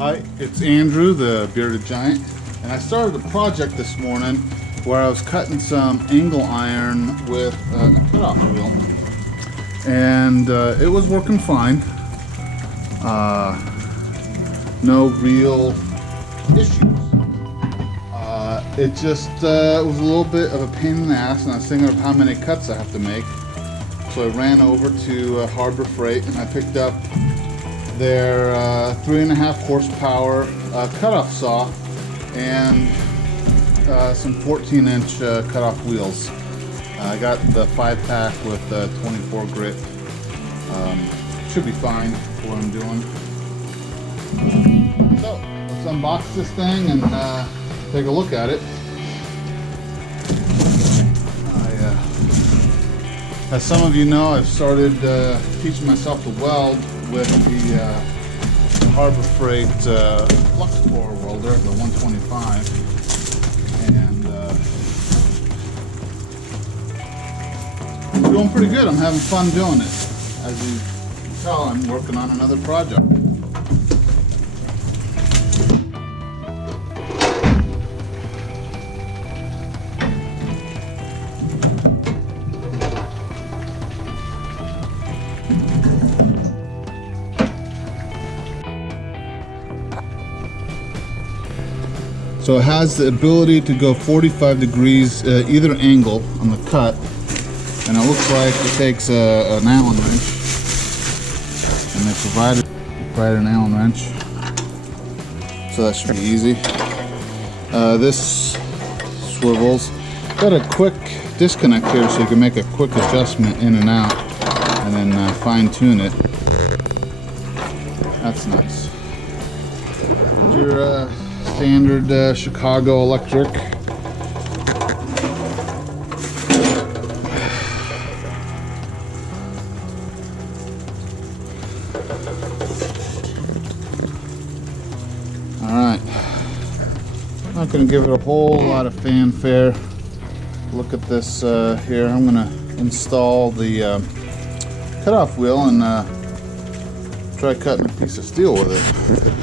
Hi, it's Andrew, the Bearded Giant, and I started a project this morning where I was cutting some angle iron with a cutoff wheel, and it was working fine. No real issues. It just was a little bit of a pain in the ass, and I was thinking of how many cuts I have to make. So I ran over to Harbor Freight and I picked up their 3.5 horsepower cutoff saw and some 14-inch cutoff wheels. I got the 5-pack with 24 grit. Should be fine for what I'm doing. So let's unbox this thing and take a look at it. As some of you know, I've started teaching myself to weld with the Harbor Freight flux core welder, the 125, and I'm doing pretty good. I'm having fun doing it. As you can tell, I'm working on another project. So it has the ability to go 45 degrees either angle on the cut, and it looks like it takes an Allen wrench, and they provided an Allen wrench, so that should be easy. This swivels. Got a quick disconnect here, so you can make a quick adjustment in and out, and then fine tune it. That's nice. Your standard Chicago electric. Alright. Not going to give it a whole lot of fanfare. Look at this here. I'm going to install the cutoff wheel and try cutting a piece of steel with it.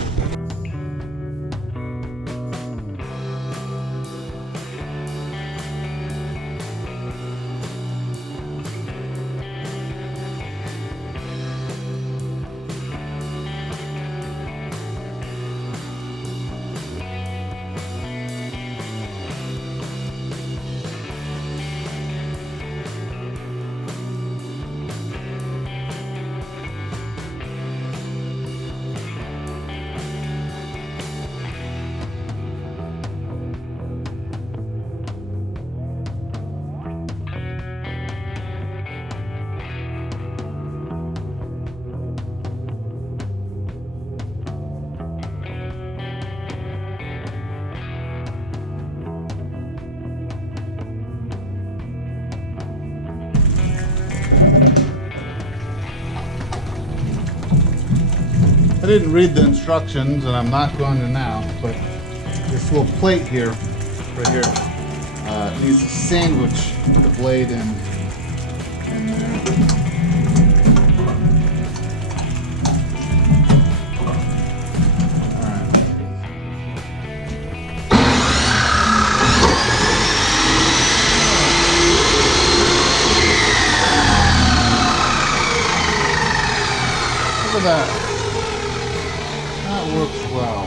I didn't read the instructions, and I'm not going to now, but this little plate here, right here, needs to sandwich the blade in there. Look at that. That works well.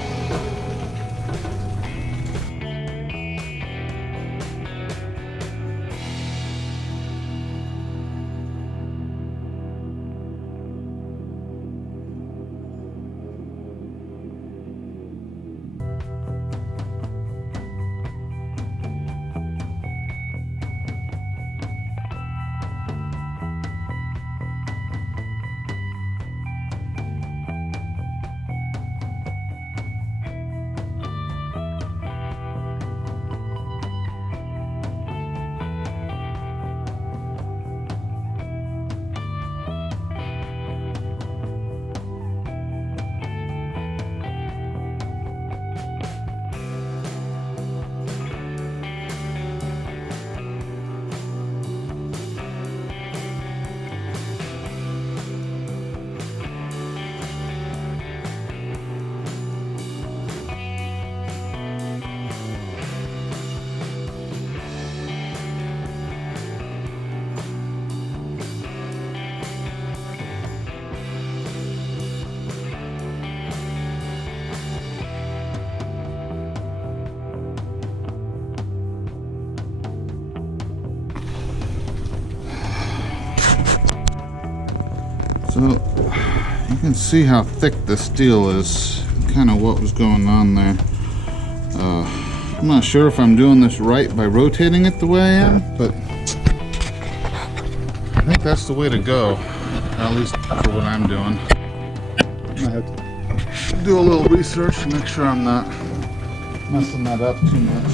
So you can see how thick this steel is, kind of what was going on there. I'm not sure if I'm doing this right by rotating it the way I am, but I think that's the way to go, at least for what I'm doing. I have to do a little research to make sure I'm not messing that up too much.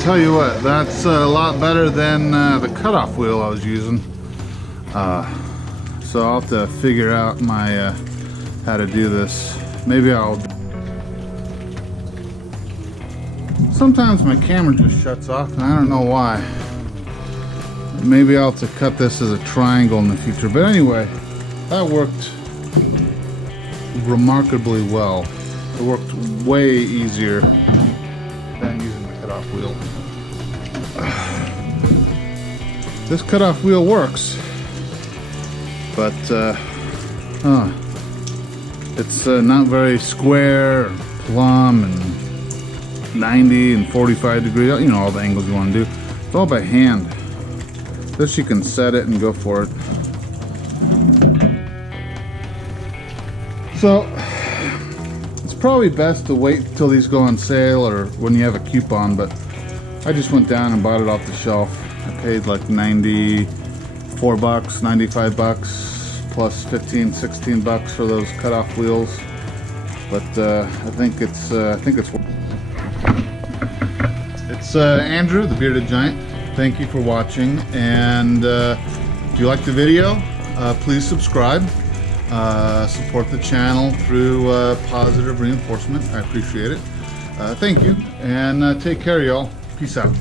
Tell you what, that's a lot better than the cutoff wheel I was using. So I'll have to figure out my how to do this. Maybe I'll. Sometimes my camera just shuts off, and I don't know why. Maybe I'll have to cut this as a triangle in the future. But anyway, that worked remarkably well. It worked way easier than using the cutoff wheel. This cutoff wheel works, but it's not very square, or plumb, and 90 and 45 degrees. You know, all the angles you want to do. It's all by hand. This you can set it and go for it. So it's probably best to wait till these go on sale or when you have a coupon, but I just went down and bought it off the shelf. I paid like 94 bucks, 95 bucks, plus 15, 16 bucks for those cutoff wheels. But I think it's Andrew, the Bearded Giant. Thank you for watching, and if you like the video, please subscribe. Support the channel through positive reinforcement. I appreciate it. Thank you, and take care, y'all. Peace out.